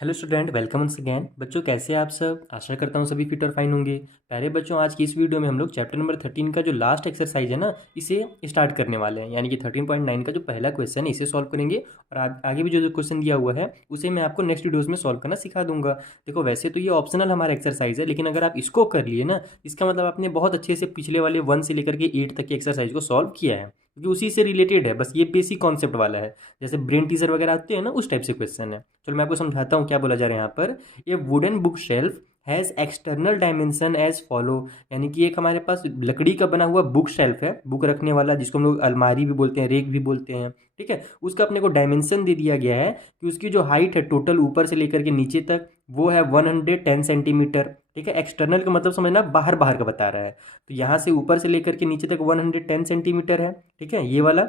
Hello student, welcome once again. बच्चों, कैसे हैं आप सब? आशा करता हूँ सभी फिट और फाइन होंगे। प्यारे बच्चों, आज की इस वीडियो में हम लोग चैप्टर नंबर 13 का जो लास्ट एक्सरसाइज है ना, इसे स्टार्ट करने वाले हैं। यानी कि 13.9 का जो पहला क्वेश्चन है इसे सॉल्व करेंगे। और आगे भी जो क्वेश्चन दिया हुआ है उसे मैं आपको नेक्स्ट वीडियोज़ में सॉल्व करना सिखा दूंगा। देखो, वैसे तो ये ऑप्शनल हमारा एक्सरसाइज है, लेकिन अगर आप इसको कर लिए ना, इसका मतलब आपने बहुत अच्छे से पिछले वाले 1 से लेकर के 8 तक की एक्सरसाइज को सॉल्व किया है, क्योंकि उसी से रिलेटेड है। बस ये बेसिक कॉन्सेप्ट वाला है, जैसे ब्रेन टीजर वगैरह आते हैं ना, उस टाइप से क्वेश्चन है। चलो मैं आपको समझाता हूँ क्या बोला जा रहा है यहाँ पर। A wooden book shelf has external dimension as follow. यानी कि एक हमारे पास लकड़ी का बना हुआ बुक शेल्फ है, बुक रखने वाला, जिसको हम लोग अलमारी भी बोलते हैं, रेक भी बोलते हैं। ठीक है, उसका अपने को डायमेंशन दे दिया गया है कि उसकी जो हाइट है टोटल ऊपर से लेकर के नीचे तक, वो है 110 सेंटीमीटर। ठीक है, एक्सटर्नल का मतलब समझना बाहर बाहर का बता रहा है। तो यहाँ से ऊपर से लेकर के नीचे तक 110 सेंटीमीटर है। ठीक है, ये वाला।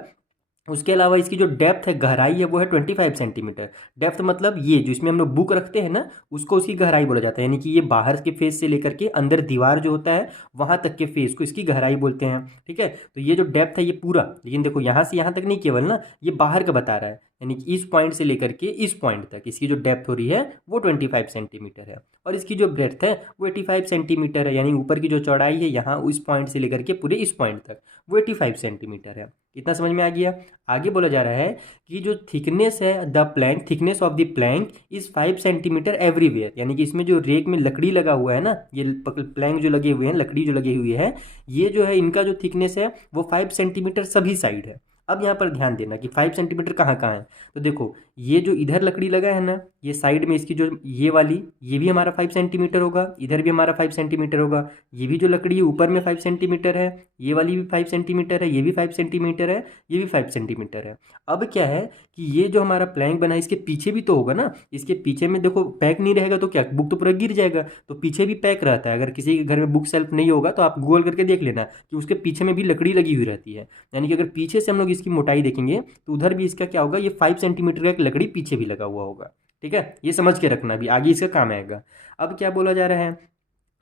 उसके अलावा इसकी जो डेप्थ है, गहराई है, वो है 25 सेंटीमीटर। डेप्थ मतलब ये जो इसमें हम लोग बुक रखते हैं ना, उसको उसकी गहराई बोला जाता है। यानी कि ये बाहर के फेस से लेकर के अंदर दीवार जो होता है वहाँ तक के फेस को इसकी गहराई बोलते हैं। ठीक है, तो ये जो डेप्थ है ये पूरा, लेकिन देखो यहाँ से यहाँ तक नहीं केवल ना, ये बाहर का बता रहा है। यानी कि इस पॉइंट से लेकर के इस पॉइंट तक इसकी जो डेप्थ हो रही है वो 25 सेंटीमीटर है। और इसकी जो ब्रेड्थ है वो 85 सेंटीमीटर है। यानी ऊपर की जो चौड़ाई है यहाँ उस पॉइंट से लेकर के पूरे इस पॉइंट तक, वो 85 सेंटीमीटर है। इतना समझ में आ गया। आगे बोला जा रहा है कि जो थिकनेस है, the plank thickness of the plank is 5 centimetre everywhere. यानी कि इसमें जो रेक में लकड़ी लगा हुआ है ना, ये प्लैंक जो लगे हुए हैं, लकड़ी जो लगी हुई है, ये जो है इनका जो थिकनेस है वो 5 सेंटीमीटर सभी साइड है। अब यहाँ पर ध्यान देना कि 5 सेंटीमीटर कहाँ कहाँ है। तो देखो, ये जो इधर लकड़ी लगा है ना, ये साइड में इसकी जो ये वाली, ये भी हमारा 5 सेंटीमीटर होगा, इधर भी हमारा 5 सेंटीमीटर होगा। ये भी जो लकड़ी है ऊपर में 5 सेंटीमीटर है, ये वाली भी 5 सेंटीमीटर है, ये भी 5 सेंटीमीटर है, ये भी 5 सेंटीमीटर है। अब क्या है कि ये जो हमारा प्लैंक बना है इसके पीछे भी तो होगा ना। इसके पीछे में देखो, पैक नहीं रहेगा तो क्या, बुक तो पूरा गिर जाएगा। तो पीछे भी पैक रहता है। अगर किसी के घर में बुक सेल्फ नहीं होगा तो आप गूगल करके देख लेना कि उसके पीछे में भी लकड़ी लगी हुई रहती है। यानी कि अगर पीछे से हम लोग इसकी मोटाई देखेंगे तो उधर भी इसका क्या होगा, ये 5 सेंटीमीटर का एक लकड़ी पीछे भी लगा हुआ होगा। ठीक है, ये समझ के रखना, भी आगे इसका काम आएगा। अब क्या बोला जा रहा है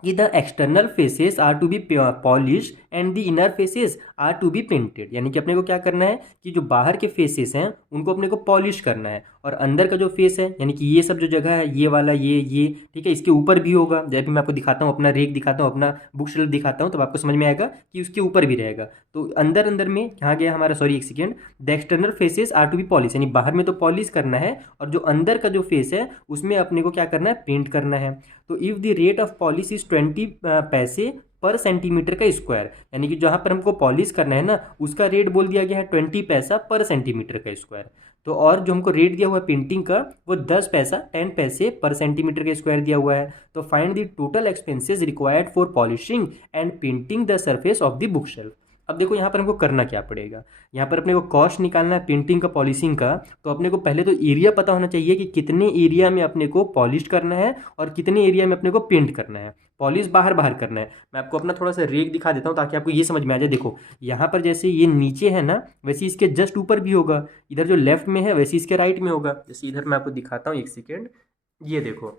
कि the external faces are to be polish and the inner faces are to be painted. यानी कि अपने को क्या करना है कि जो बाहर के फेसेस हैं उनको अपने को पॉलिश करना है, और अंदर का जो फेस है, यानी कि ये सब जो जगह है, ये वाला, ये ठीक है, इसके ऊपर भी होगा। जब भी मैं आपको दिखाता हूँ, अपना रेक दिखाता हूँ, अपना बुक शेल्फ दिखाता हूँ, तब आपको समझ में आएगा कि उसके ऊपर भी रहेगा। तो अंदर अंदर में कहाँ गया हमारा, सॉरी एक second, the external faces are to be polish. यानी बाहर में तो पॉलिश करना है, और जो अंदर का जो फेस है उसमें अपने को क्या करना है, पेंट करना है। तो if the rate of polish is 20 पैसे पर सेंटीमीटर का स्क्वायर। यानी कि जहाँ पर हमको पॉलिश करना है ना, उसका रेट बोल दिया गया है 20 पैसा पर सेंटीमीटर का स्क्वायर। तो और जो हमको रेट दिया हुआ है पेंटिंग का, वो 10 पैसा 10 पैसे पर सेंटीमीटर का स्क्वायर दिया हुआ है। तो find the total expenses required for polishing and painting the surface of the book shelf. अब देखो यहाँ पर हमको करना क्या पड़ेगा। यहाँ पर अपने को कॉस्ट निकालना है पेंटिंग का, पॉलिशिंग का। तो अपने को पहले तो एरिया पता होना चाहिए कि कितने एरिया में अपने को पॉलिश करना है और कितने एरिया में अपने को पेंट करना है। पॉलिश बाहर बाहर करना है। मैं आपको अपना थोड़ा सा रेक दिखा देता हूँ ताकि आपको ये समझ में आ जाए। देखो, यहाँ पर जैसे ये नीचे है ना, वैसे इसके जस्ट ऊपर भी होगा। इधर जो लेफ्ट में है वैसे इसके राइट में होगा। जैसे इधर मैं आपको दिखाता हूँ, एक सेकेंड। ये देखो,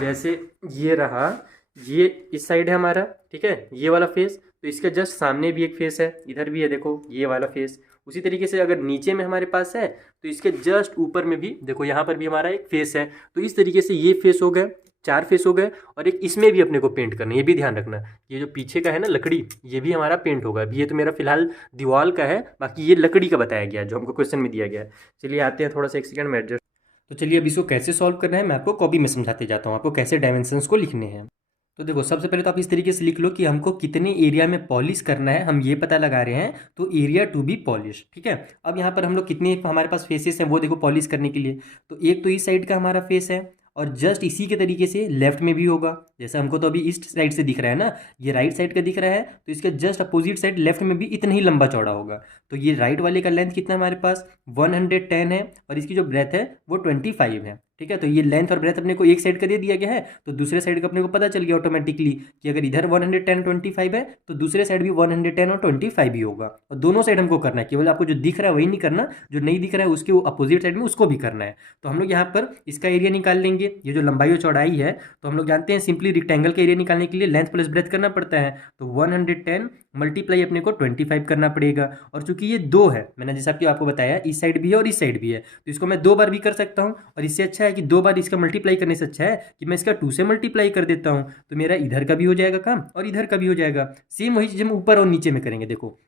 जैसे ये रहा, ये इस साइड है हमारा, ठीक है, ये वाला फेस। तो इसके जस्ट सामने भी एक फेस है, इधर भी है, देखो ये वाला फेस। उसी तरीके से अगर नीचे में हमारे पास है तो इसके जस्ट ऊपर में भी देखो, यहाँ पर भी हमारा एक फेस है। तो इस तरीके से ये फेस हो गए, 4 फेस हो गए। और एक इसमें भी अपने को पेंट करना है, ये भी ध्यान रखना। ये जो पीछे का है ना लकड़ी, ये भी हमारा पेंट होगा। अभी ये तो मेरा फिलहाल दीवार का है, बाकी ये लकड़ी का बताया गया है जो हमको क्वेश्चन में दिया गया है। चलिए आते हैं, थोड़ा सा एक सेकंड में एडजस्ट। तो चलिए अब इसको कैसे सॉल्व करना है मैं आपको कॉपी में समझाते जाता हूँ, आपको कैसे डायमेंशंस को लिखने हैं। तो देखो, सबसे पहले तो आप इस तरीके से लिख लो कि हमको कितने एरिया में पॉलिश करना है, हम ये पता लगा रहे हैं। तो एरिया टू बी पॉलिश, ठीक है। अब यहाँ पर हम लोग कितने हमारे पास फेसेस हैं वो देखो पॉलिश करने के लिए। तो एक तो इस साइड का हमारा फेस है, और जस्ट इसी के तरीके से लेफ्ट में भी होगा। जैसे हमको तो अभी ईस्ट साइड से दिख रहा है ना, ये राइट साइड का दिख रहा है, तो इसके जस्ट अपोजिट साइड लेफ्ट में भी इतना ही लंबा चौड़ा होगा। तो ये राइट वाले का लेंथ कितना हमारे पास 110 है, और इसकी जो ब्रेथ है वो 25 है। ठीक है, तो ये लेंथ और ब्रेथ अपने को एक साइड का दे दिया गया है, तो दूसरे साइड का अपने को पता चल गया ऑटोमेटिकली कि अगर इधर 110 25 है तो दूसरे साइड भी 110 और 25 ही होगा। और दोनों साइड हमको करना है, केवल आपको जो दिख रहा है वही नहीं करना, जो नहीं दिख रहा है उसके अपोजिट साइड में उसको भी करना है। तो हम लोग यहाँ पर इसका एरिया निकाल लेंगे। ये जो लंबाई और चौड़ाई है, तो हम लोग जानते हैं सिंपली सिंपली रेक्टेंगल का एरिया निकालने के लिए लेंथ प्लस ब्रेथ करना पड़ता है, तो 110 मल्टीप्लाई अपने को 25 करना पड़ेगा। और चूंकि ये दो है, मैंने जैसा कि आपको बताया इस साइड भी है और इस साइड भी है, तो इसको मैं 2 बार भी कर सकता हूँ। और इससे अच्छा है कि 2 बार इसका मल्टीप्लाई करने से अच्छा है कि मैं इसका 2 से मल्टीप्लाई कर देता हूँ, तो मेरा इधर का भी हो जाएगा काम और इधर का भी हो जाएगा। सेम वही चीज़ हम ऊपर और नीचे में करेंगे। देखो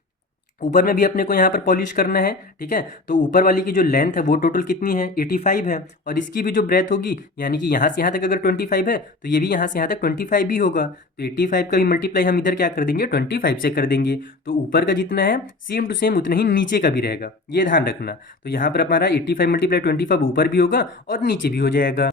ऊपर में भी अपने को यहाँ पर पॉलिश करना है, ठीक है। तो ऊपर वाली की जो लेंथ है वो टोटल कितनी है, 85 है। और इसकी भी जो ब्रेथ होगी, यानी कि यहाँ से यहाँ तक अगर 25 है तो ये भी यहाँ से यहाँ तक 25 भी होगा। तो 85 का भी मल्टीप्लाई हम इधर क्या कर देंगे, 25 से कर देंगे। तो ऊपर का जितना है सेम टू सेम उतना ही नीचे का भी रहेगा, ये ध्यान रखना। तो यहाँ पर हमारा 85 मल्टीप्लाई 25 ऊपर भी होगा और नीचे भी हो जाएगा।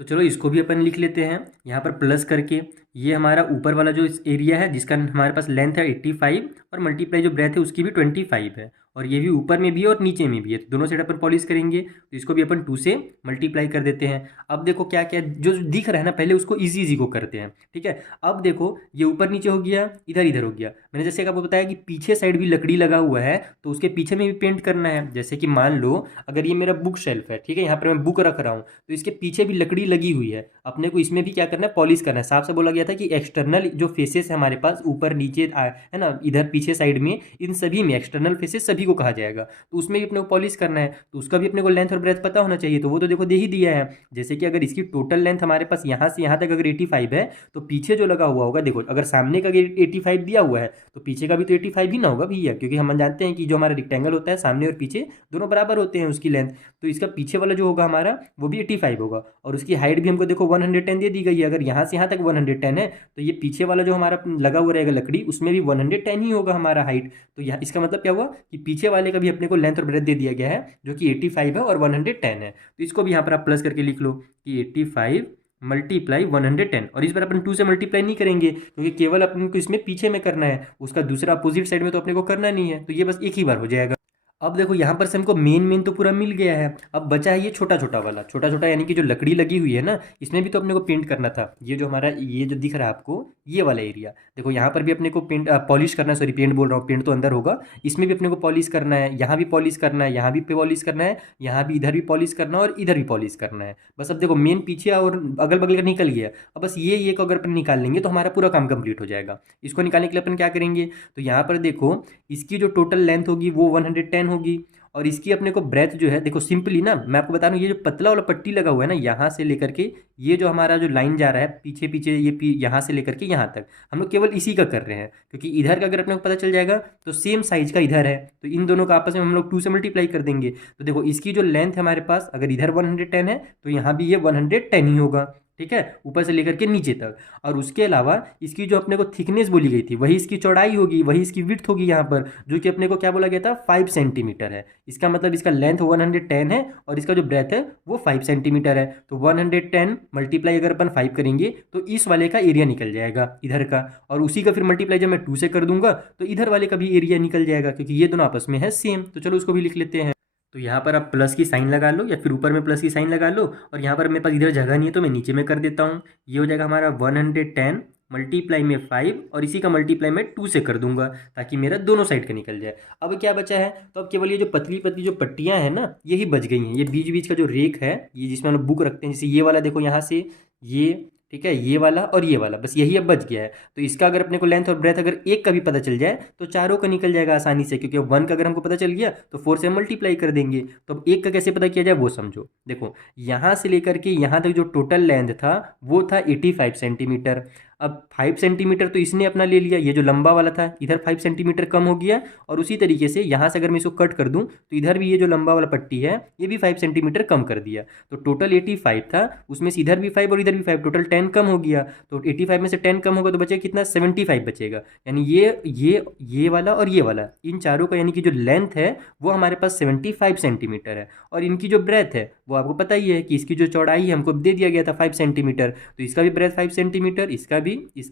तो चलो इसको भी अपन लिख लेते हैं यहाँ पर प्लस करके। ये हमारा ऊपर वाला जो इस एरिया है जिसका हमारे पास लेंथ है 85 और मल्टीप्लाई जो ब्रेथ है उसकी भी 25 है, और ये भी ऊपर में भी है और नीचे में भी है, तो दोनों साइड अपन पॉलिश करेंगे। तो इसको भी अपन 2 से मल्टीप्लाई कर देते हैं। अब देखो क्या क्या जो दिख रहा है ना, पहले उसको इजी इजी को करते हैं, ठीक है। अब देखो ये ऊपर नीचे हो गया, इधर इधर हो गया। मैंने जैसे आपको बताया कि पीछे साइड भी लकड़ी लगा हुआ है, तो उसके पीछे में भी पेंट करना है। जैसे कि मान लो अगर ये मेरा बुक शेल्फ है, ठीक है, यहाँ पर मैं बुक रख रहा हूँ, तो इसके पीछे भी लकड़ी लगी हुई है। अपने को इसमें भी क्या करना है, पॉलिश करना है। साफ से बोला गया था कि एक्सटर्नल जो फेसेस है हमारे पास ऊपर नीचे है ना, इधर पीछे साइड में, इन सभी में एक्सटर्नल फेसेस सभी को कहा जाएगा, तो उसमें भी अपने को पॉलिश करना है। तो उसका भी अपने को लेंथ और ब्रेथ पता होना चाहिए, तो वो तो देखो दे ही दिया है। जैसे कि अगर इसकी टोटल लेंथ हमारे पास यहाँ से यहाँ तक अगर 85 है, तो पीछे जो लगा हुआ होगा, देखो अगर सामने का 85 दिया हुआ है तो पीछे का भी तो 85 ही ना होगा भैया, क्योंकि हम जानते हैं कि जो हमारा रेक्टेंगल होता है सामने और पीछे दोनों बराबर होते हैं उसकी लेंथ। तो इसका पीछे वाला जो होगा हमारा वो भी 85 होगा, और उसकी हाइट भी हमको देखो 110 दे दी गई है। अगर यहाँ से यहाँ तक 110 है, तो ये पीछे वाला जो हमारा लगा हुआ रहेगा लकड़ी, उसमें भी 110 ही होगा हमारा हाइट। तो यहाँ इसका मतलब क्या हुआ कि पीछे वाले का भी अपने को लेंथ और ब्रेथ दे दिया गया है, जो कि 85 है और 110 है। तो इसको भी यहाँ पर आप प्लस करके लिख लो कि 85 मल्टीप्लाई 110, और इस पर अपन 2 से मल्टीप्लाई नहीं करेंगे क्योंकि केवल अपन को इसमें पीछे में करना है, उसका दूसरा अपोजिट साइड में तो अपने को करना नहीं है, तो ये बस एक ही बार हो जाएगा। अब देखो यहाँ पर से हमको मेन मेन तो पूरा मिल गया है। अब बचा है ये छोटा छोटा वाला, छोटा छोटा यानी कि जो लकड़ी लगी हुई है ना, इसमें भी तो अपने को पेंट करना था। ये जो हमारा ये जो दिख रहा है आपको, ये वाला एरिया देखो, यहाँ पर भी अपने को पेंट पॉलिश करना है। सॉरी पेंट बोल रहा हूँ, पेंट तो अंदर होगा। इसमें भी अपने को पॉलिश करना है, यहाँ भी पॉलिश करना है, यहाँ भी पॉलिश करना है, यहाँ भी इधर भी पॉलिश करना है और इधर भी पॉलिश करना है। बस अब देखो मेन पीछे और अगल बगल का निकल गया। अब बस ये को अगर अपन निकाल लेंगे तो हमारा पूरा काम कंप्लीट हो जाएगा। इसको निकालने के लिए अपन क्या करेंगे, तो यहाँ पर देखो इसकी जो टोटल लेंथ होगी वो 110 होगी, और इसकी अपने को ब्रेथ जो है, देखो सिंपली ना मैं आपको बता रहा हूँ, ये जो पतला वाला पट्टी लगा हुआ है ना, यहाँ से लेकर के ये जो हमारा जो लाइन जा रहा है पीछे पीछे, ये यहाँ से लेकर के यहाँ तक हम लोग केवल इसी का कर रहे हैं, क्योंकि इधर का अगर अपने को पता चल जाएगा तो सेम साइज का इधर है, तो इन दोनों का आपस में हम लोग 2 से मल्टीप्लाई कर देंगे। तो देखो इसकी जो लेंथ है हमारे पास, अगर इधर 110 है तो यहाँ भी ये 110 ही होगा, ठीक है, ऊपर से लेकर के नीचे तक। और उसके अलावा इसकी जो अपने को थिकनेस बोली गई थी वही इसकी चौड़ाई होगी, वही इसकी विड्थ होगी यहाँ पर, जो कि अपने को क्या बोला गया था 5 सेंटीमीटर है। इसका मतलब इसका लेंथ 110 है और इसका जो ब्रेथ है वो 5 सेंटीमीटर है। तो 110 मल्टीप्लाई अगर अपन 5 करेंगे तो इस वाले का एरिया निकल जाएगा इधर का, और उसी का फिर मल्टीप्लाई जब मैं 2 से कर दूंगा तो इधर वाले का भी एरिया निकल जाएगा, क्योंकि ये दोनों आपस में है सेम। तो चलो उसको भी लिख लेते हैं। तो यहाँ पर आप प्लस की साइन लगा लो या फिर ऊपर में प्लस की साइन लगा लो, और यहाँ पर मेरे पास इधर जगह नहीं है तो मैं नीचे में कर देता हूँ। ये हो जाएगा हमारा 110 मल्टीप्लाई में 5, और इसी का मल्टीप्लाई में 2 से कर दूंगा ताकि मेरा दोनों साइड का निकल जाए। अब क्या बचा है, तो अब केवल ये जो पतली पतली जो पट्टियाँ हैं ना, यही बच गई हैं। ये बीच बीच का जो रेक है, ये जिसमें हम लोग बुक रखते हैं, जैसे ये वाला देखो यहाँ से ये, ठीक है, ये वाला और ये वाला, बस यही अब बच गया है। तो इसका अगर अपने को लेंथ और ब्रेथ अगर एक का भी पता चल जाए तो चारों का निकल जाएगा आसानी से, क्योंकि 1 का अगर हमको पता चल गया तो 4 से मल्टीप्लाई कर देंगे। तो अब एक का कैसे पता किया जाए वो समझो। देखो यहाँ से लेकर के यहाँ तक जो टोटल लेंथ था वो था 85 सेंटीमीटर। अब 5 सेंटीमीटर तो इसने अपना ले लिया, ये जो लंबा वाला था इधर 5 सेंटीमीटर कम हो गया, और उसी तरीके से यहाँ से अगर मैं इसको कट कर दूँ तो इधर भी ये जो लंबा वाला पट्टी है ये भी 5 सेंटीमीटर कम कर दिया। तो टोटल 85 था, उसमें से इधर भी 5 और इधर भी 5, टोटल 10 कम हो गया। तो 85 में से 10 कम होगा तो बचेगा कितना, 75 बचेगा। यानी ये वाला और ये वाला, इन चारों का यानी कि जो लेंथ है वो हमारे पास 75 सेंटीमीटर है, और इनकी जो ब्रेथ है वो आपको पता ही है कि इसकी जो चौड़ाई है हमको दे दिया गया था 5 सेंटीमीटर, तो इसका भी ब्रेथ 5 सेंटीमीटर, इसका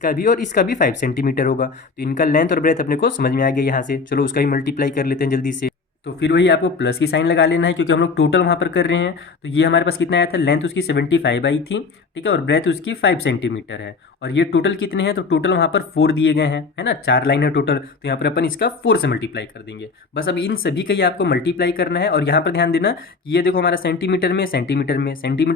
भी और इसका भी 5 सेंटीमीटर होगा। तो इनका लेंथ और ब्रेथ अपने को समझ में आ गया यहाँ से। चलो उसका भी मल्टीप्लाई कर लेते हैं जल्दी से। तो फिर वही आपको प्लस की साइन लगा लेना है, क्योंकि हम लोग टोटल वहाँ पर कर रहे हैं। तो ये हमारे पास कितना आया था, लेंथ उसकी 75 आई थी, ठीक है, और ब्रेथ उसकी 5 सेंटीमीटर है। और ये टोटल कितने हैं, तो टोटल वहाँ पर 4 दिए गए हैं, है ना, 4 लाइन है टोटल। तो यहाँ पर अपन इसका 4 से मल्टीप्लाई कर देंगे। बस अब इन सभी का ये आपको मल्टीप्लाई करना है। और यहाँ पर ध्यान देना, ये देखो हमारा सेंटीमीटर में सेंटीमीटर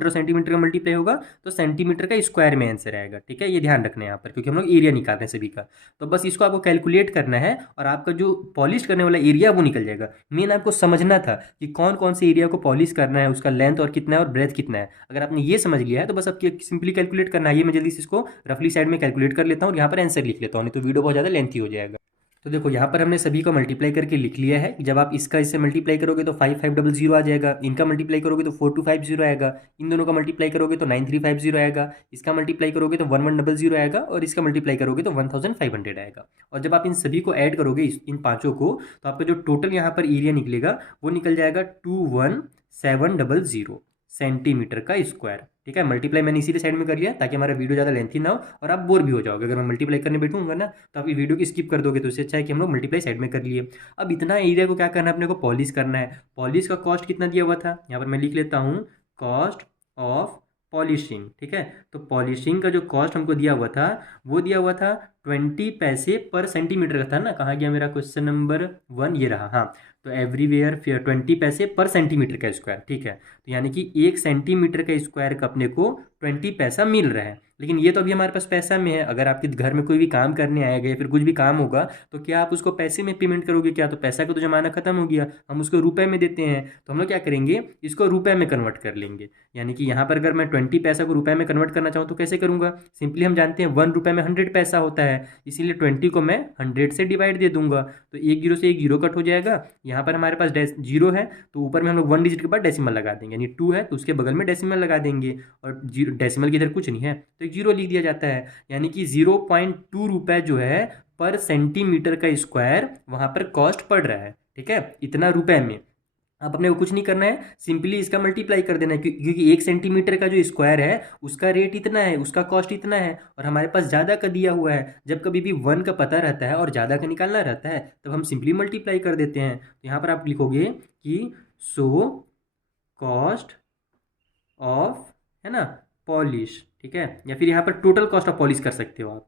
और सेंटीमीटर का मल्टीप्लाई होगा तो सेंटीमीटर का स्क्वायर में आंसर आएगा, ठीक है। ये ध्यान रखना है यहाँ पर, क्योंकि हम लोग एरिया निकाल रहे हैं सभी का। तो बस इसको आपको कैलकुलेट करना है और आपका जो पॉलिश करने वाला एरिया वो निकल जाएगा। मेन आपको समझना था कि कौन कौन से एरिया को पॉलिश करना है, उसका लेंथ और कितना है और ब्रेथ कितना है। अगर आपने ये समझ लिया है तो बस आपकी सिंपली कैलकुलेट करना है। ये मैं जल्दी से इसको रफली साइड में कैलकुलेट कर लेता हूँ और यहाँ पर आंसर लिख लेता हूँ, नहीं तो वीडियो बहुत ज़्यादा लेंथी हो जाएगा। तो देखो यहाँ पर हमने सभी को मल्टीप्लाई करके लिख लिया है। जब आप इसका इससे मल्टीप्लाई करोगे तो 5500 आ जाएगा, इनका मल्टीप्लाई करोगे तो 4250 आएगा, इन दोनों का मल्टीप्लाई करोगे तो 9350 आएगा, इसका मल्टीप्लाई करोगे तो 1100 आएगा, और इसका मल्टीप्लाई करोगे तो 1500 आएगा। और जब आप इन सभी को ऐड करोगे इन पाँचों को, तो आपका जो टोटल यहाँ पर एरिया निकलेगा वो निकल जाएगा 21700 सेंटीमीटर का स्क्वायर, ठीक है। मल्टीप्लाई मैंने इसीलिए साइड में कर लिया ताकि हमारा वीडियो ज़्यादा लेंथी ना हो और आप बोर भी हो जाओगे। अगर मैं मल्टीप्लाई करने बैठूंगा ना तो आप ये वीडियो की स्किप कर दोगे, तो इससे अच्छा है कि हम लोग मल्टीप्लाई साइड में कर लिए। अब इतना एरिया को क्या करना है, अपने को पॉलिश करना है। पॉलिश का कॉस्ट कितना दिया हुआ था, यहाँ पर मैं लिख लेता हूँ, कॉस्ट ऑफ पॉलिशिंग, ठीक है। तो पॉलिशिंग का जो कॉस्ट हमको दिया हुआ था वो दिया हुआ था 20 पैसे पर सेंटीमीटर का था ना। कहाँ गया मेरा क्वेश्चन नंबर 1, ये रहा, हाँ। तो एवरीवेयर 20 पैसे पर सेंटीमीटर का स्क्वायर, ठीक है। तो यानी कि 1 सेंटीमीटर का स्क्वायर का अपने को 20 पैसा मिल रहा है। लेकिन ये तो अभी हमारे पास पैसा में है। अगर आपके घर में कोई भी काम करने आएगा या फिर कुछ भी काम होगा तो क्या आप उसको पैसे में पेमेंट करोगे क्या? तो पैसा का तो जमाना खत्म हो गया, हम उसको रुपए में देते हैं। तो हम लोग क्या करेंगे, इसको रुपए में कन्वर्ट कर लेंगे। यानी कि यहाँ पर अगर मैं 20 पैसा को रुपए में कन्वर्ट करना चाहूँ तो कैसे करूँगा? सिंपली हम जानते हैं 1 रुपये में 100 पैसा होता है, इसीलिए 20 को मैं 100 से डिवाइड दे दूंगा। तो एक जीरो से एक जीरो कट हो जाएगा। यहाँ पर हमारे पास जीरो है तो ऊपर में हम लोग 1 डिजिट के बाद डेसिमल लगा देंगे, यानी 2 है तो उसके बगल में डेसिमल लगा देंगे, और जीरो डेसिमल की इधर कुछ नहीं है तो एक जीरो लिख दिया जाता है। यानी कि 0.2 रुपये जो है पर सेंटीमीटर का स्क्वायर वहाँ पर कॉस्ट पड़ रहा है, ठीक है, इतना रुपए में। अब अपने को कुछ नहीं करना है, सिंपली इसका मल्टीप्लाई कर देना है, क्योंकि 1 सेंटीमीटर का जो स्क्वायर है उसका रेट इतना है, उसका कॉस्ट इतना है, और हमारे पास ज़्यादा का दिया हुआ है। जब कभी भी 1 का पता रहता है और ज़्यादा का निकालना रहता है तब हम सिंपली मल्टीप्लाई कर देते हैं। तो यहाँ पर आप लिखोगे कि सो कॉस्ट ऑफ, है ना, पॉलिश, ठीक है, या फिर यहाँ पर टोटल कॉस्ट ऑफ पॉलिश कर सकते हो आप।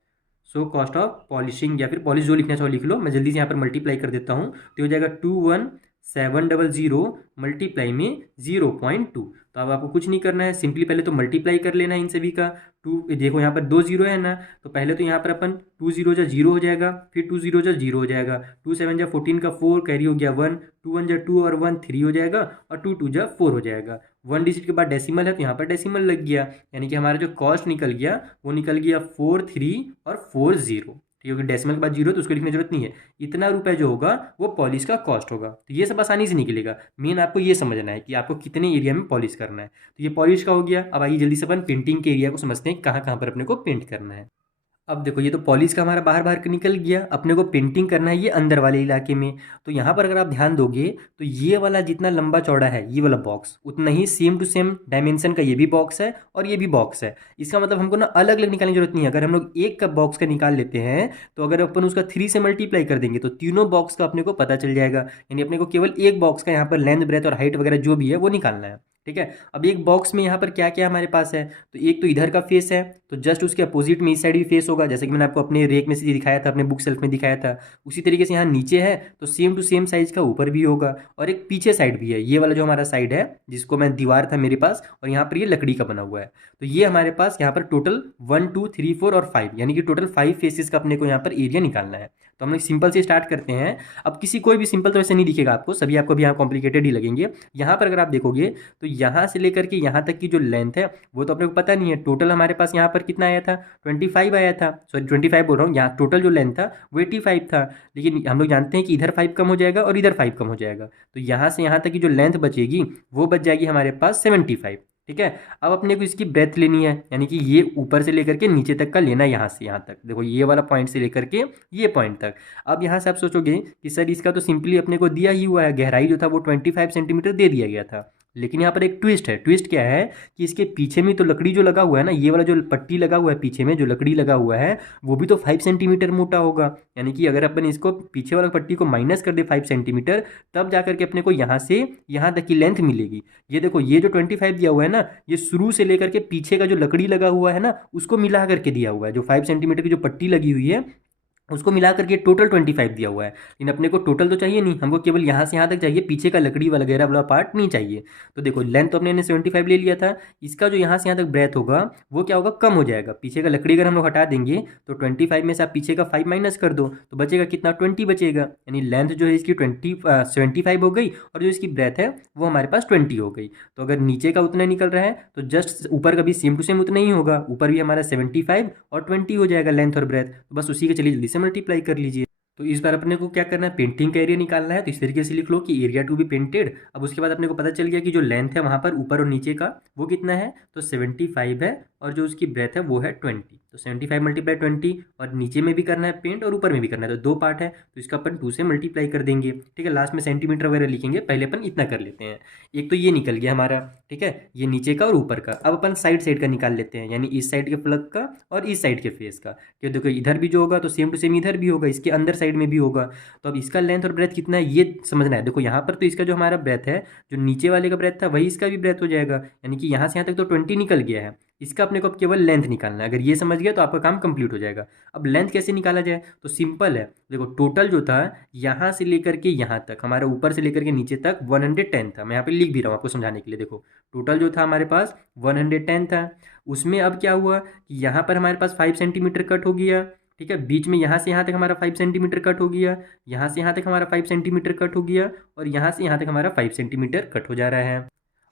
सो कॉस्ट ऑफ पॉलिशिंग या फिर पॉलिश जो लिखना चाहो लिख लो। मैं जल्दी से यहाँ पर मल्टीप्लाई कर देता हूँ तो हो जाएगा 21700 मल्टीप्लाई में 0.2। तो अब आपको कुछ नहीं करना है, सिंपली पहले तो मल्टीप्लाई कर लेना है इन सभी का। देखो यहाँ पर 2 जीरो है ना, तो पहले तो यहाँ पर अपन 2 जीरो जा 0 हो जाएगा, फिर 2 जीरो जा 0 हो जाएगा, 2 7 जा 14 का 4 कैरी हो गया 1, 2 1 जा 2 और 1 3 हो जाएगा, और 2 2 जा 4 हो जाएगा। 1 डिजिट के बाद डेसिमल है तो यहाँ पर डेसिमल लग गया, यानी कि हमारा जो कॉस्ट निकल गया वो निकल गया 4 3 और 4 0, क्योंकि डेसिमल के बाद जीरो तो उसको लिखने की जरूरत नहीं है। इतना रुपए जो होगा वो पॉलिश का कॉस्ट होगा। तो ये सब आसानी से निकलेगा। मेन आपको ये समझना है कि आपको कितने एरिया में पॉलिश करना है। तो ये पॉलिश का हो गया। अब आइए जल्दी से अपन पेंटिंग के एरिया को समझते हैं, कहाँ कहाँ पर अपने को पेंट करना है। अब देखो ये तो पॉलिश का हमारा बाहर बाहर निकल गया, अपने को पेंटिंग करना है ये अंदर वाले इलाके में। तो यहाँ पर अगर आप ध्यान दोगे तो ये वाला जितना लंबा चौड़ा है ये वाला बॉक्स, उतना ही सेम टू सेम डायमेंशन का ये भी बॉक्स है और ये भी बॉक्स है। इसका मतलब हमको ना अलग अलग निकालने की जरूरत नहीं है। अगर हम लोग एक का बॉक्स का निकाल लेते हैं तो अगर अपन उसका 3 से मल्टीप्लाई कर देंगे तो तीनों बॉक्स का अपने को पता चल जाएगा। यानी अपने को केवल एक बॉक्स का यहाँ पर लेंथ ब्रेथ और हाइट वगैरह जो भी है वो निकालना है, ठीक है। अब एक बॉक्स में यहाँ पर क्या क्या हमारे पास है, तो एक तो इधर का फेस है, तो जस्ट उसके अपोजिट में इस साइड भी फेस होगा, जैसे कि मैंने आपको अपने रेक में से दिखाया था, अपने बुक सेल्फ में दिखाया था। उसी तरीके से यहाँ नीचे है तो सेम टू सेम साइज का ऊपर भी होगा, और एक पीछे साइड भी है, ये वाला जो हमारा साइड है जिसको मैं दीवार था मेरे पास, और यहाँ पर ये लकड़ी का बना हुआ है। तो ये हमारे पास यहाँ पर टोटल 1 2 3 4 और 5, यानी कि टोटल 5 फेसेस का अपने को यहाँ पर एरिया निकालना है। तो हम लोग सिंपल से स्टार्ट करते हैं। अब किसी कोई भी सिंपल तो ऐसे नहीं दिखेगा आपको, सभी आपको भी यहाँ कॉम्प्लिकेटेड ही लगेंगे। यहाँ पर अगर आप देखोगे तो यहाँ से लेकर के यहाँ तक की जो लेंथ है वो तो अपने को पता नहीं है। टोटल हमारे पास यहाँ पर कितना आया था, 25 आया था, सॉरी 25 बोल रहा हूँ, यहाँ टोटल जो लेंथ था वो 85 था। लेकिन हम लोग जानते हैं कि इधर 5 कम हो जाएगा और इधर 5 कम हो जाएगा, तो यहाँ से यहाँ तक की जो लेंथ बचेगी वो बच जाएगी हमारे पास 75, ठीक है। अब अपने को इसकी ब्रेथ लेनी है, यानी कि ये ऊपर से लेकर के नीचे तक का लेना है, यहाँ से यहाँ तक। देखो ये वाला पॉइंट से लेकर के ये पॉइंट तक। अब यहाँ से आप सोचोगे कि सर इसका तो सिंपली अपने को दिया ही हुआ है, गहराई जो था वो 25 सेंटीमीटर दे दिया गया था। लेकिन यहाँ पर एक ट्विस्ट है। ट्विस्ट क्या है कि इसके पीछे में तो लकड़ी जो लगा हुआ है ना, ये वाला जो पट्टी लगा हुआ है पीछे में जो लकड़ी लगा हुआ है, वो भी तो 5 सेंटीमीटर मोटा होगा। यानी कि अगर अपन इसको पीछे वाला पट्टी को माइनस कर दे 5 सेंटीमीटर, तब जाकर के अपने को यहाँ से यहाँ तक की लेंथ मिलेगी। ये देखो, ये जो 25 दिया हुआ है ना, ये शुरू से लेकर के पीछे का जो लकड़ी लगा हुआ है ना, उसको मिला करके दिया हुआ है। जो 5 सेंटीमीटर की जो पट्टी लगी हुई है उसको मिला करके टोटल 25 दिया हुआ है। लेकिन अपने को टोटल तो चाहिए नहीं, हमको केवल यहाँ से यहाँ तक चाहिए, पीछे का लकड़ी वगैरह वाला पार्ट नहीं चाहिए। तो देखो, लेंथ तो अपने ने 75 ले लिया था, इसका जो यहाँ से यहाँ तक ब्रेथ होगा वो क्या होगा, कम हो जाएगा। पीछे का लकड़ी अगर हम लोग हटा देंगे तो 25 में से आप पीछे का 5 माइनस कर दो तो बचेगा कितना, 20 बचेगा। यानी लेंथ जो है इसकी 75 हो गई और जो इसकी ब्रेथ है वो हमारे पास 20 हो गई। तो अगर नीचे का उतना निकल रहा है तो जस्ट ऊपर का भी सेम टू सेम उतना ही होगा, ऊपर भी हमारा 75 और 20 हो जाएगा लेंथ और ब्रेथ। तो बस उसी के चलिए जल्दी से मल्टीप्लाई कर लीजिए। तो इस बार अपने को क्या करना है, पेंटिंग का एरिया निकालना है। तो इस तरीके से लिख लो कि एरिया टू बी पेंटेड। अब उसके बाद अपने को पता चल गया कि जो लेंथ है वहाँ पर ऊपर और नीचे का वो कितना है, तो 75 है और जो उसकी ब्रेथ है वो है 20। तो 75 मल्टीप्लाई 20, और नीचे में भी करना है पेंट और ऊपर में भी करना है, तो 2 पार्ट है तो इसका अपन 2 से मल्टीप्लाई कर देंगे। ठीक है, लास्ट में सेंटीमीटर वगैरह लिखेंगे, पहले अपन इतना कर लेते हैं। एक तो ये निकल गया हमारा, ठीक है, ये नीचे का और ऊपर का। अब अपन साइड साइड का निकाल लेते हैं, यानी इस साइड के प्लग का और इस साइड के फेस का। क्यों, देखो इधर भी जो होगा तो सेम टू सेम इधर भी होगा, इसके अंदर साइड में भी होगा। तो अब इसका लेंथ और ब्रेथ कितना है ये समझना है। देखो यहाँ पर तो इसका जो हमारा ब्रेथ है, जो नीचे वाले का ब्रेथ था वही इसका भी ब्रेथ हो जाएगा, यानी कि यहाँ से यहाँ तक तो 20 निकल गया है। इसका अपने को अब केवल लेंथ निकालना है। अगर ये समझ गया तो आपका काम कंप्लीट हो जाएगा। अब लेंथ कैसे निकाला जाए, तो सिंपल है। देखो टोटल जो था यहाँ से लेकर के यहाँ तक, हमारा ऊपर से लेकर के नीचे तक 110 था। मैं यहाँ पे लिख भी रहा हूँ आपको समझाने के लिए। देखो टोटल जो था हमारे पास 110 था। उसमें अब क्या हुआ कि यहाँ पर हमारे पास 5 सेंटीमीटर कट हो गया। ठीक है, बीच में यहाँ से यहाँ तक हमारा 5 सेंटीमीटर कट हो गया, यहाँ से यहाँ तक हमारा 5 सेंटीमीटर कट हो गया, और यहाँ से यहाँ तक हमारा 5 सेंटीमीटर कट हो जा रहा है।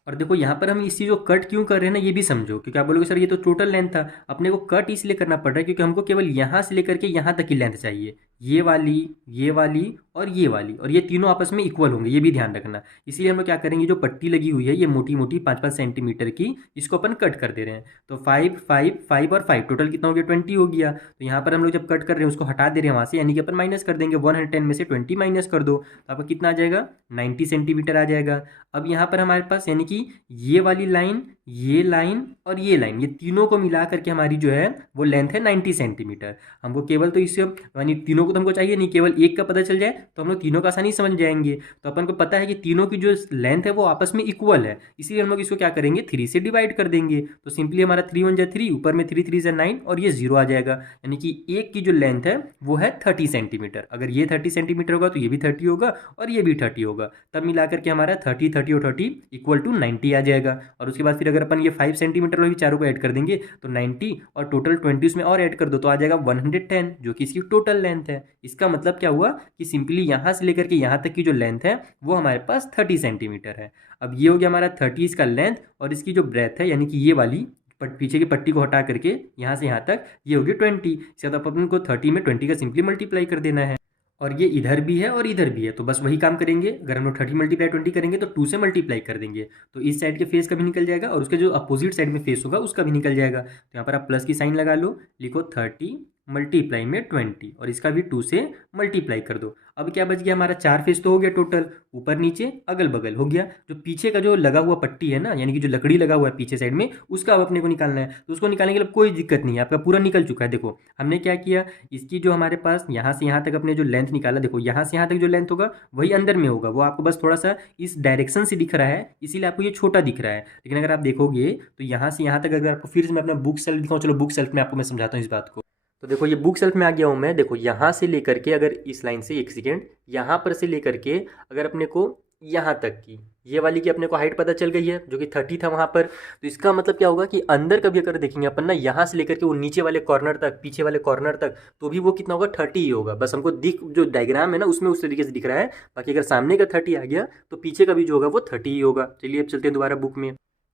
और देखो यहाँ पर हम इस चीज़ को कट क्यों कर रहे हैं ना, ये भी समझो। क्योंकि आप बोलोगे सर ये तो टोटल लेंथ था, अपने को कट इसलिए करना पड़ रहा है क्योंकि हमको केवल यहाँ से लेकर के यहाँ तक की लेंथ चाहिए। ये वाली, ये वाली और ये वाली, और ये तीनों आपस में इक्वल होंगे, ये भी ध्यान रखना। इसलिए हम लोग क्या करेंगे, जो पट्टी लगी हुई है ये मोटी मोटी 5-5 सेंटीमीटर की, इसको अपन कट कर दे रहे हैं। तो 5 5 5 और 5 टोटल कितना हो गया, 20 हो गया। तो यहाँ पर हम लोग जब कट कर रहे हैं उसको हटा दे रहे हैं वहाँ से, यानी कि अपन माइनस कर देंगे। 110 में से 20 माइनस कर दो तो आपका कितना आ जाएगा, 90 सेंटीमीटर आ जाएगा। अब यहाँ पर हमारे पास यानी कि ये वाली लाइन, ये लाइन और ये लाइन, ये तीनों को मिला करके हमारी जो है वो लेंथ है 90 सेंटीमीटर। हमको केवल तो इससे यानी तीनों को तो हमको चाहिए नहीं, केवल एक का पता चल जाए तो हम लोग तीनों का आसानी समझ जाएंगे। तो अपन को पता है कि तीनों की जो लेंथ है वो आपस में इक्वल है, इसीलिए हम लोग इसको क्या करेंगे, 3 से डिवाइड कर देंगे। तो सिंपली हमारा 3 1 जा 3, ऊपर में 3 3 जा 9 और ये 0 आ जाएगा। यानी कि एक की जो लेंथ है वो है 30 सेंटीमीटर। अगर ये 30 सेंटीमीटर होगा तो ये भी 30 होगा और ये भी 30 होगा, तब मिलाकर के हमारा 30 30 और 30 इक्वल टू 90 आ जाएगा। और उसके बाद फिर अगर अपन ये 5 सेंटीमीटर वाली चारों को ऐड कर देंगे तो 90 और टोटल 20 उसमें और ऐड कर दो तो आ जाएगा 110, जो कि इसकी टोटल लेंथ है। इसका मतलब क्या हुआ कि सिंपली यहाँ से लेकर के यहाँ तक की जो लेंथ है वो हमारे पास 30 सेंटीमीटर है। अब ये हो गया हमारा 30 इसका लेंथ, और इसकी जो ब्रेथ है यानी कि ये वाली पीछे की पट्टी को हटा करके यहाँ से यहाँ तक ये होगी 20। इसके बाद अपन को 30 में 20 का सिंपली मल्टीप्लाई कर देना है। और ये इधर भी है और इधर भी है, तो बस वही काम करेंगे। अगर हम लोग 30 मल्टीप्लाई 20 करेंगे तो 2 से मल्टीप्लाई कर देंगे, तो इस साइड के फेस का भी निकल जाएगा और उसके जो अपोजिट साइड में फेस होगा उसका भी निकल जाएगा। तो यहाँ पर आप प्लस की साइन लगा लो, लिखो 30 मल्टीप्लाई में 20 और इसका भी 2 से मल्टीप्लाई कर दो। अब क्या बच गया, हमारा 4 फेस तो हो गया टोटल, ऊपर नीचे अगल बगल हो गया। जो पीछे का जो लगा हुआ पट्टी है ना, यानी कि जो लकड़ी लगा हुआ है पीछे साइड में, उसका अब अपने को निकालना है। तो उसको निकालने के लिए कोई दिक्कत नहीं है, आपका पूरा निकल चुका है। देखो हमने क्या किया, इसकी जो हमारे पास यहाँ से यहाँ तक अपने जो लेंथ निकाला, देखो यहाँ से यहाँ तक जो लेंथ होगा वही अंदर में होगा, वो आपको बस थोड़ा सा इस डायरेक्शन से दिख रहा है, इसीलिए आपको ये छोटा दिख रहा है। लेकिन अगर आप देखोगे तो यहाँ से यहाँ तक, अगर आपको फिर से मैं अपना बुक सेल्फ दिखाऊँ, चलो बुक सेल्फ में आपको मैं समझाता हूँ इस बात को। तो देखो ये बुक सेल्फ में आ गया हूँ मैं। देखो यहाँ से लेकर के, अगर इस लाइन से, एक सेकेंड, यहाँ पर से लेकर के अगर अपने को यहाँ तक की ये वाली की अपने को हाइट पता चल गई है जो कि 30 था वहाँ पर, तो इसका मतलब क्या होगा कि अंदर कभी अगर देखेंगे अपन ना, यहाँ से लेकर के वो नीचे वाले कॉर्नर तक, पीछे वाले कॉर्नर तक, तो भी वो कितना होगा, 30 ही होगा। बस हमको दिख, जो डायग्राम है ना उसमें उस तरीके से दिख रहा है। बाकी अगर सामने का 30 आ गया तो पीछे का भी जो होगा वो 30 ही होगा। चलिए अब चलते हैं दोबारा बुक में।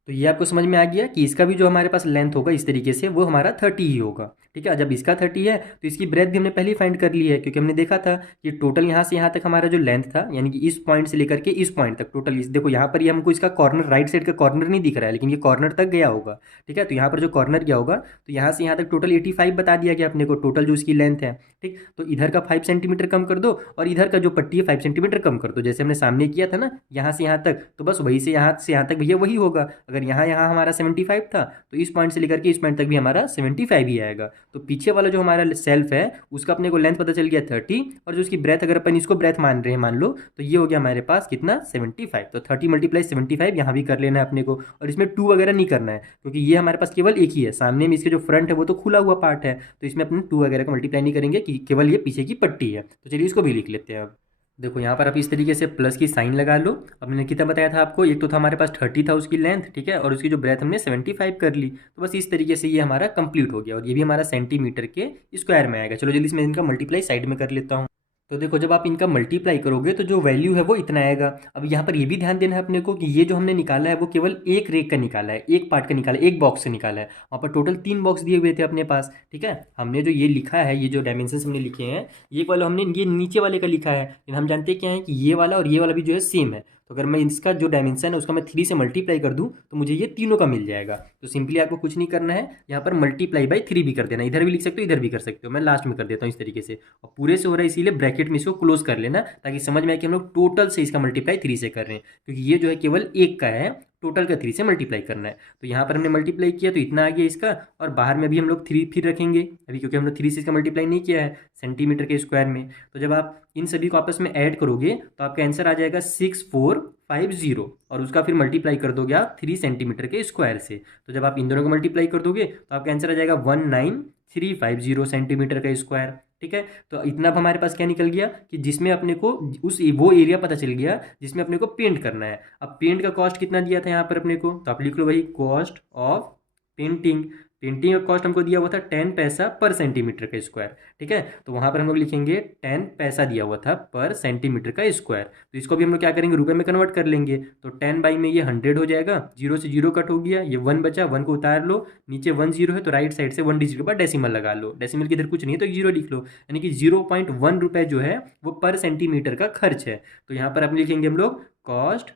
तो ये आपको समझ में आ गया कि इसका भी जो हमारे पास लेंथ होगा इस तरीके से वो हमारा 30 ही होगा। ठीक है, जब इसका 30 है तो इसकी ब्रेथ भी हमने पहले ही फाइंड कर ली है, क्योंकि हमने देखा था कि टोटल यहाँ से यहाँ तक हमारा जो लेंथ था, यानी कि इस पॉइंट से लेकर के इस पॉइंट तक टोटल, इस देखो यहाँ पर ये हमको इसका कॉर्नर, राइट साइड का कॉर्नर नहीं दिख रहा है, लेकिन ये कॉर्नर तक गया होगा। ठीक है, तो यहाँ पर जो कॉर्नर गया होगा तो यहाँ से यहाँ तक टोटल 85 बता दिया गया अपने को, टोटल जो इसकी लेंथ है। ठीक, तो इधर का 5 सेंटीमीटर कम कर दो और इधर का जो पट्टी है 5 सेंटीमीटर कम कर दो, जैसे हमने सामने किया था ना, यहाँ से यहाँ तक, तो बस वही से यहाँ तक भैया वही होगा। अगर यहाँ यहाँ हमारा 75 था तो इस पॉइंट से लेकर के इस पॉइंट तक भी हमारा 75 ही आएगा। तो पीछे वाला जो हमारा सेल्फ है उसका अपने को लेंथ पता चल गया 30, और जो इसकी ब्रेथ, अगर अपन इसको ब्रेथ मान रहे हैं मान लो, तो ये हो गया हमारे पास कितना 75। तो 30 × 75 यहाँ भी कर लेना है अपने को, और इसमें 2 वगैरह नहीं करना है, क्योंकि ये हमारे पास केवल एक ही है, सामने में इसके जो फ्रंट है वो तो खुला हुआ पार्ट है, तो इसमें अपन 2 वगैरह का मल्टीप्लाई नहीं करेंगे, कि केवल ये पीछे की पट्टी है। तो चलिए इसको भी लिख लेते हैं अब। देखो यहाँ पर आप इस तरीके से प्लस की साइन लगा लो। अब मैंने कितना बताया था आपको, एक तो था हमारे पास 30 था उसकी लेंथ, ठीक है, और उसकी जो ब्रेथ हमने 75 कर ली, तो बस इस तरीके से ये हमारा कंप्लीट हो गया, और ये भी हमारा सेंटीमीटर के स्क्वायर में आएगा। चलो जल्दी से मैं इनका मल्टीप्लाई साइड में कर लेता हूँ। तो देखो जब आप इनका मल्टीप्लाई करोगे तो जो वैल्यू है वो इतना आएगा। अब यहाँ पर ये भी ध्यान देना है अपने को कि ये जो हमने निकाला है वो केवल एक रेक का निकाला है, एक पार्ट का निकाला है, एक बॉक्स से निकाला है। वहाँ पर टोटल 3 बॉक्स दिए हुए थे अपने पास। ठीक है, हमने जो ये लिखा है, ये जो डायमेंशन हमने लिखे हैं, ये वाला हमने ये नीचे वाले का लिखा है, लेकिन हम जानते हैं क्या है कि ये वाला और ये वाला भी जो है सेम है। तो अगर मैं इसका जो डायमेंशन है उसका मैं 3 से मल्टीप्लाई कर दूं तो मुझे ये तीनों का मिल जाएगा। तो सिंपली आपको कुछ नहीं करना है, यहाँ पर मल्टीप्लाई बाई 3 भी कर देना, इधर भी लिख सकते हो इधर भी कर सकते हो, मैं लास्ट में कर देता हूँ इस तरीके से। और पूरे से हो रहा है इसीलिए ब्रैकेट में इसको क्लोज कर लेना, ताकि समझ में आए कि हम लोग टोटल से इसका मल्टीप्लाई 3 से कर रहे हैं, क्योंकि ये जो है केवल एक का है, टोटल का 3 से मल्टीप्लाई करना है। तो यहाँ पर हमने मल्टीप्लाई किया तो इतना आ गया इसका, और बाहर में भी हम लोग 3 फिर रखेंगे अभी, क्योंकि हमने 3 से इसका मल्टीप्लाई नहीं किया है सेंटीमीटर के स्क्वायर में। तो जब आप इन सभी को आपस में ऐड करोगे तो आपका आंसर आ जाएगा 6450, और उसका फिर मल्टीप्लाई कर दोगे आप 3 सेंटीमीटर के स्क्वायर से। तो जब आप इन दोनों को मल्टीप्लाई कर दोगे तो आपका आंसर आ जाएगा 19350 सेंटीमीटर का स्क्वायर। ठीक है, तो इतना अब हमारे पास क्या निकल गया कि जिसमें अपने को उस वो एरिया पता चल गया जिसमें अपने को पेंट करना है। अब पेंट का कॉस्ट कितना दिया था यहाँ पर अपने को, तो आप लिख लो भाई कॉस्ट ऑफ पेंटिंग। पेंटिंग का कॉस्ट हमको दिया हुआ था 10 पैसा पर सेंटीमीटर का स्क्वायर। ठीक है, तो वहाँ पर हम लोग लिखेंगे 10 पैसा दिया हुआ था पर सेंटीमीटर का स्क्वायर। तो इसको भी हम लोग क्या करेंगे, रुपए में कन्वर्ट कर लेंगे। तो 10 बाई में ये 100 हो जाएगा, 0 से 0 कट हो गया, ये 1 बचा, 1 को उतार लो, नीचे 1 0 है तो राइट साइड से 1 डिजिट के बाद डेसिमल लगा लो, डेसिमल की इधर कुछ नहीं है तो 0 लिख लो, यानी कि 0.1 रुपये जो है वो पर सेंटीमीटर का खर्च है। तो यहाँ पर आप लिखेंगे हम लोग cost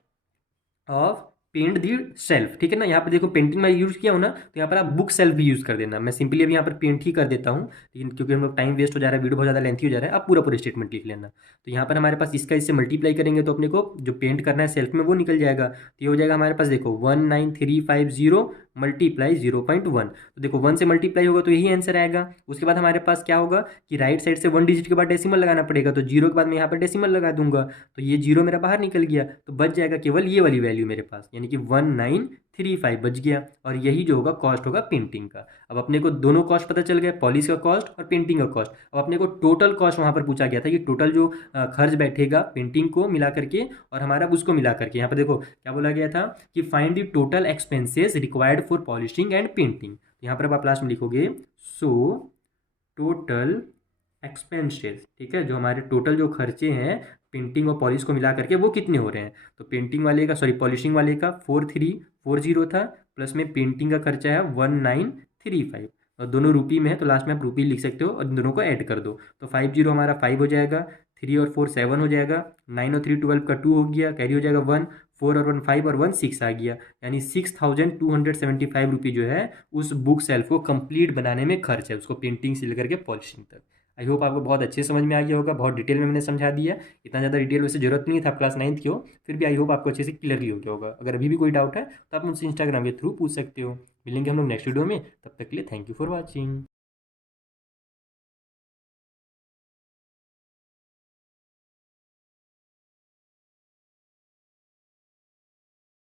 of paint the shelf. ठीक है ना, यहाँ पर देखो पेंटिंग में यूज़ किया हूँ ना, तो यहाँ पर आप बुक सेल्फ भी यूज़ कर देना। मैं सिंपली अभी यहाँ पर पेंट ही कर देता हूँ, लेकिन क्योंकि हम लोग टाइम वेस्ट हो जा रहा है, वीडियो बहुत ज़्यादा लेंथी हो जा रहा है, आप पूरा पूरा स्टेटमेंट लिख लेना। तो यहाँ पर हमारे पास इसका इससे मल्टीप्लाई करेंगे तो अपने को जो पेंट करना है सेल्फ में वो निकल जाएगा। तो ये हो जाएगा हमारे पास देखो 19350 मल्टीप्लाई 0.1। तो देखो 1 से मल्टीप्लाई होगा तो यही आंसर आएगा। उसके बाद हमारे पास क्या होगा कि राइट साइड से 1 डिजिट के बाद डेसिमल लगाना पड़ेगा, तो 0 के बाद मैं यहाँ पर डेसिमल लगा दूंगा, तो ये 0 मेरा बाहर निकल गया, तो बच जाएगा केवल ये वाली वैल्यू मेरे पास, यानी कि 1935 बच गया। और यही जो होगा कॉस्ट होगा पेंटिंग का। अब अपने को दोनों कॉस्ट पता चल गए, पॉलिश का कॉस्ट और पेंटिंग का कॉस्ट। अब अपने को टोटल कॉस्ट वहाँ पर पूछा गया था कि टोटल जो खर्च बैठेगा पेंटिंग को मिला करके और हमारा उसको मिला करके। यहाँ पर देखो क्या बोला गया था कि find the total expenses required for polishing and painting. यहाँ पर अब आप लास्ट में लिखोगे सो टोटल एक्सपेंसेस। ठीक है, जो हमारे टोटल जो खर्चे हैं पेंटिंग और पॉलिश को मिला करके वो कितने हो रहे हैं। तो पेंटिंग वाले का पॉलिशिंग वाले का 4340 था, प्लस में पेंटिंग का खर्चा है 1935, और दोनों रुपी में है तो लास्ट में आप रुपी लिख सकते हो और इन दोनों को ऐड कर दो। तो 50 हमारा 5 हो जाएगा, 3 और 4 7 हो जाएगा, 9 और 3 12 का 2 हो गया, कैरी हो जाएगा 1, 4 और 1 5 और 1 6 आ गया, यानी 6275 रुपये जो है उस बुक सेल्फ को कंप्लीट बनाने में खर्च है, उसको पेंटिंग से लेकर के पॉलिशिंग तक। आई होप आपको बहुत अच्छे समझ में आ गया होगा, बहुत डिटेल में मैंने समझा दिया। इतना ज़्यादा डिटेल वैसे जरूरत नहीं था, क्लास 9th की हो, फिर भी आई होप आपको अच्छे से क्लियरली हो गया होगा। अगर अभी भी कोई डाउट है तो आप मुझसे इंस्टाग्राम के थ्रू पूछ सकते हो। मिलेंगे हम लोग नेक्स्ट वीडियो में, तब तक के लिए थैंक यू फॉर वॉचिंग।